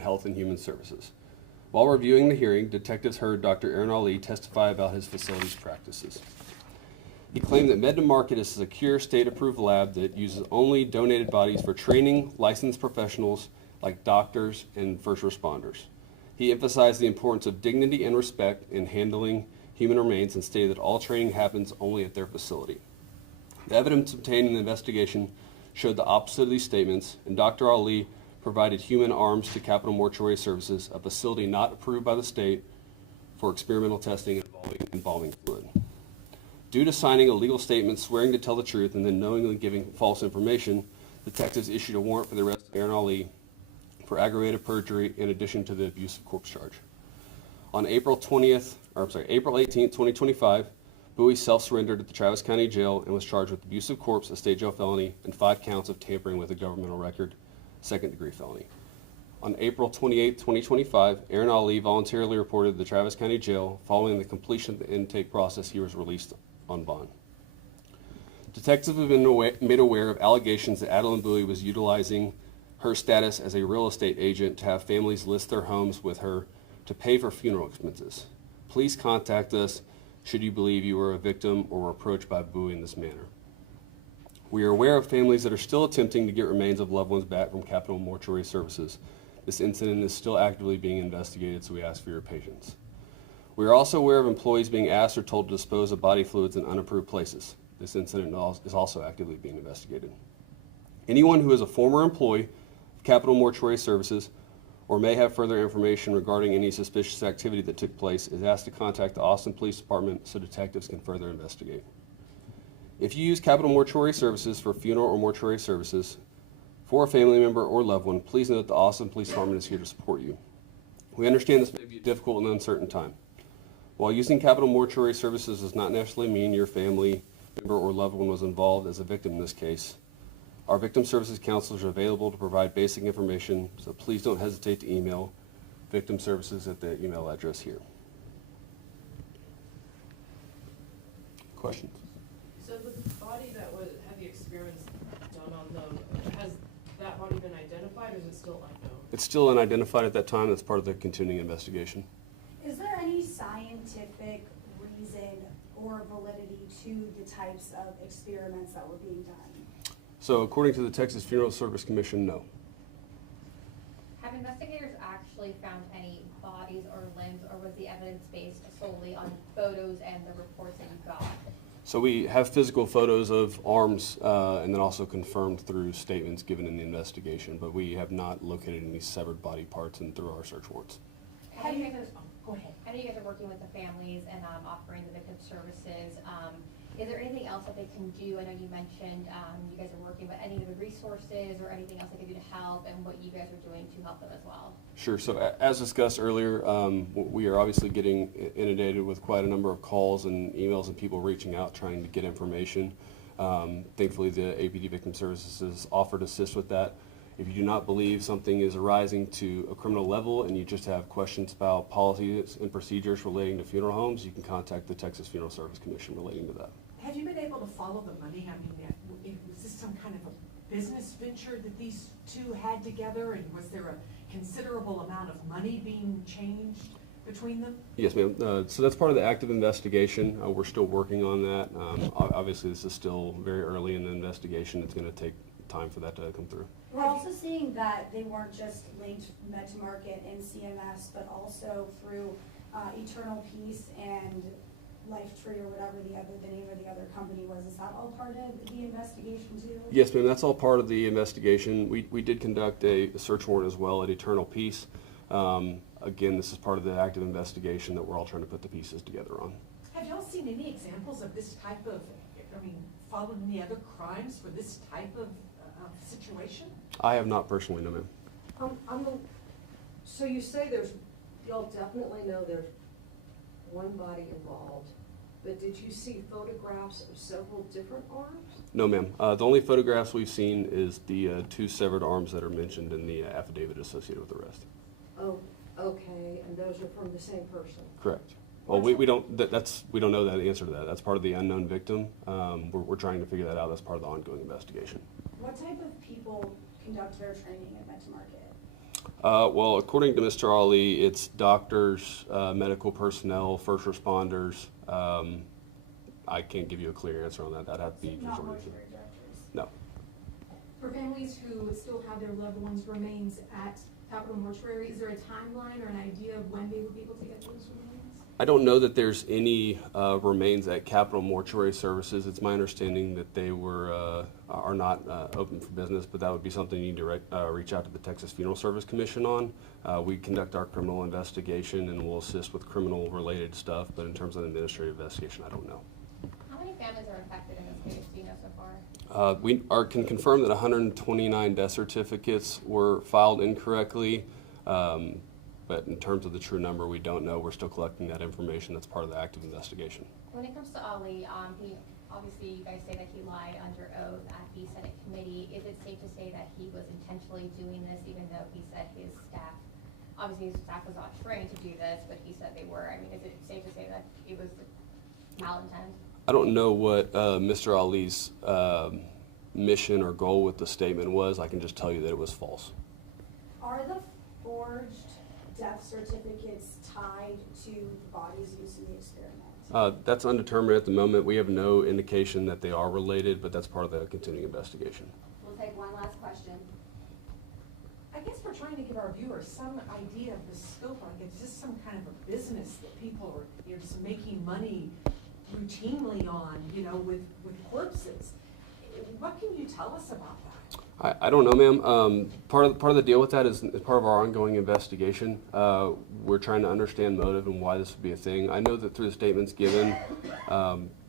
Health and Human Services. While reviewing the hearing, detectives heard Dr. Aaron Ali testify about his facility's practices. He claimed that MedToMarket is a secure, state-approved lab that uses only donated bodies for training licensed professionals like doctors and first responders. He emphasized the importance of dignity and respect in handling human remains and stated that all training happens only at their facility. The evidence obtained in the investigation showed the opposite of these statements, and Dr. Ali provided human arms to Capital Mortuary Services, a facility not approved by the state for experimental testing involving embalming fluid. Due to signing a legal statement swearing to tell the truth and then knowingly giving false information, detectives issued a warrant for the arrest of Aaron Ali for aggravated perjury in addition to the abuse of corpse charge. On April 18th, 2025, Bowie self-surrendered at the Travis County Jail and was charged with abuse of corpse, a state jail felony, and 5 counts of tampering with a governmental record, second-degree felony. On April 28, 2025, Aaron Ali voluntarily reported to the Travis County Jail. Following the completion of the intake process, he was released on bond. Detectives have been made aware of allegations that Adeline Bowie was utilizing her status as a real estate agent to have families list their homes with her to pay for funeral expenses. Please contact us should you believe you were a victim or were approached by Bowie in this manner. We are aware of families that are still attempting to get remains of loved ones back from Capital Mortuary Services. This incident is still actively being investigated, so we ask for your patience. We are also aware of employees being asked or told to dispose of body fluids in unapproved places. This incident is also actively being investigated. Anyone who is a former employee of Capital Mortuary Services or may have further information regarding any suspicious activity that took place is asked to contact the Austin Police Department so detectives can further investigate. If you use Capital Mortuary Services for funeral or mortuary services for a family member or loved one, please know that the Austin Police Department is here to support you. We understand this may be a difficult and uncertain time. While using Capital Mortuary Services does not necessarily mean your family member or loved one was involved as a victim in this case, our victim services counselors are available to provide basic information, so please don't hesitate to email victim services at the email address here. Questions? So the body that had the experiments done on them, has that body been identified or is it still unknown? It's still unidentified at that time. That's part of the continuing investigation. Is there any scientific reason or validity to the types of experiments that were being done? So according to the Texas Funeral Service Commission, no. Have investigators actually found any bodies or limbs, or was the evidence based solely on photos and the reports that you got? So we have physical photos of arms and then also confirmed through statements given in the investigation, but we have not located any severed body parts and through our search warrants. How do you guys Go ahead. I know you guys are working with the families and offering the victim services. Is there anything else that they can do? I know you mentioned you guys are working, but any of the resources or anything else they can do to help, and what you guys are doing to help them as well? Sure. So as discussed earlier, we are obviously getting inundated with quite a number of calls and emails and people reaching out trying to get information. Thankfully, the APD Victim Services has offered to assist with that. If you do not believe something is arising to a criminal level and you just have questions about policies and procedures relating to funeral homes, you can contact the Texas Funeral Service Commission relating to that. Have you been able to follow the money? I mean, was this some kind of a business venture that these two had together, and was there a considerable amount of money being changed between them? Yes, ma'am. So that's part of the active investigation. We're still working on that. Obviously, this is still very early in the investigation. It's going to take time for that to come through. We're also seeing that they weren't just linked MedToMarket and CMS, but also through Eternal Peace and Lifetree or whatever the name of the other company was. Is that all part of the investigation too? Yes, ma'am. That's all part of the investigation. We did conduct a search warrant as well at Eternal Peace. Again, this is part of the active investigation that we're all trying to put the pieces together on. Have y'all seen any examples of this type of, followed any other crimes for this type of situation? I have not personally, no, ma'am. So you say y'all definitely know there's one body involved, but did you see photographs of several different arms? No, ma'am. The only photographs we've seen is the 2 severed arms that are mentioned in the affidavit associated with the arrest. Oh, okay, and those are from the same person? Correct. Well, we don't we don't know the answer to that. That's part of the unknown victim. We're trying to figure that out. That's part of the ongoing investigation. What type of people conduct their training at MedToMarket? Well, according to Mr. Ali, it's doctors, medical personnel, first responders. I can't give you a clear answer on that. That'd have to be Not resorted to. mortuary directors. No. For families who still have their loved ones' remains at Capitol Mortuary, is there a timeline or an idea of when they would be able to get those remains? I don't know that there's any remains at Capitol Mortuary Services. It's my understanding that they are not open for business, but that would be something you need to reach out to the Texas Funeral Service Commission on. We conduct our criminal investigation and we'll assist with criminal-related stuff, but in terms of an administrative investigation, I don't know. How many families are affected in this case, do you know so far? We can confirm that 129 death certificates were filed incorrectly. But in terms of the true number, we don't know. We're still collecting that information. That's part of the active investigation. When it comes to Ali, he, obviously you guys say that he lied under oath at the Senate committee. Is it safe to say that he was intentionally doing this even though he said his staff, obviously his staff was not trained to do this, but he said they were? I mean, is it safe to say that it was malintent? I don't know what Mr. Ali's mission or goal with the statement was. I can just tell you that it was false. Are the forged death certificates tied to the bodies used in the experiment? That's undetermined at the moment. We have no indication that they are related, but that's part of the continuing investigation. We'll take one last question. I guess we're trying to give our viewers some idea of the scope, like it's just some kind of a business that people are, just making money routinely on, with corpses. What can you tell us about that? I don't know, ma'am. Part of the deal with that is part of our ongoing investigation. We're trying to understand motive and why this would be a thing. I know that through the statements given,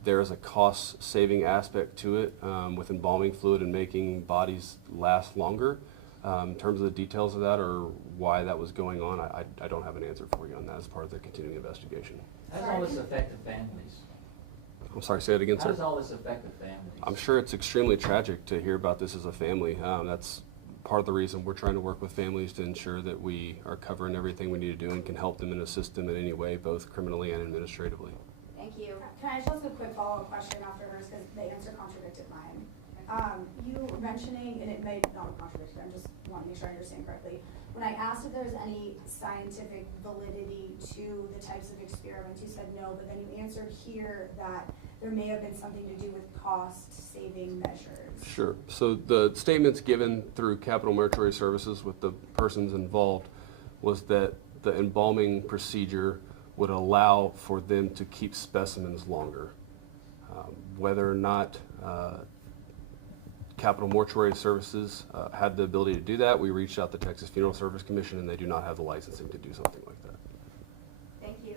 there is a cost-saving aspect to it with embalming fluid and making bodies last longer. In terms of the details of that or why that was going on, I don't have an answer for you on that as part of the continuing investigation. How does all this affect the families? I'm sorry, say it again, How sir. does all this affect the families? I'm sure it's extremely tragic to hear about this as a family. That's part of the reason we're trying to work with families to ensure that we are covering everything we need to do and can help them and assist them in any way, both criminally and administratively. Thank you. Can I just ask a quick follow-up question after hers, because the answer contradicted mine? You were mentioning, and it may not have contradicted, I just want to make sure I understand correctly. When I asked if there's any scientific validity to the types of experiments, you said no, but then you answered here that there may have been something to do with cost-saving measures. Sure. So the statements given through Capitol Mortuary Services with the persons involved was that the embalming procedure would allow for them to keep specimens longer. Whether or not Capitol Mortuary Services had the ability to do that, we reached out to the Texas Funeral Service Commission and they do not have the licensing to do something like that. Thank you.